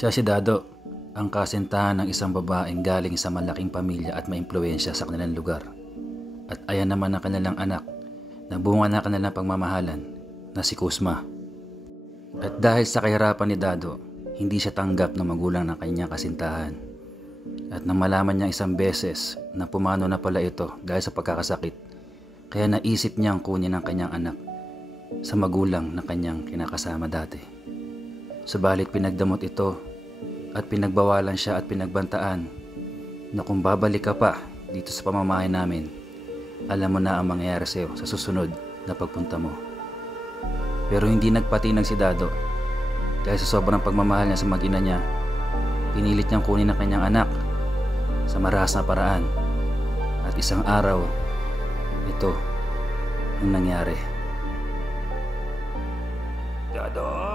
Siya si Dado, ang kasintahan ng isang babaeng galing sa malaking pamilya at maimpluwensya sa kanilang lugar. At ayan naman ang kanilang anak na bunga na kanilang pagmamahalan na si Kusma. At dahil sa kahirapan ni Dado, hindi siya tanggap ng magulang ng kanyang kasintahan. At nang malaman niya isang beses na pumano na pala ito dahil sa pagkakasakit, kaya naisip niyang kunin ang kanyang anak sa magulang na kanyang kinakasama dati. Subalit pinagdamot ito at pinagbawalan siya at pinagbantaan na kung babalik ka pa dito sa pamamahay namin, alam mo na ang mangyayari sa'yo sa susunod na pagpunta mo. Pero hindi nagpatinag si Dado dahil sa sobrang pagmamahal niya sa mag-ina niya, pinilit niyang kunin ang kanyang anak sa marahas na paraan. At isang araw, ito ang nangyari. Dado!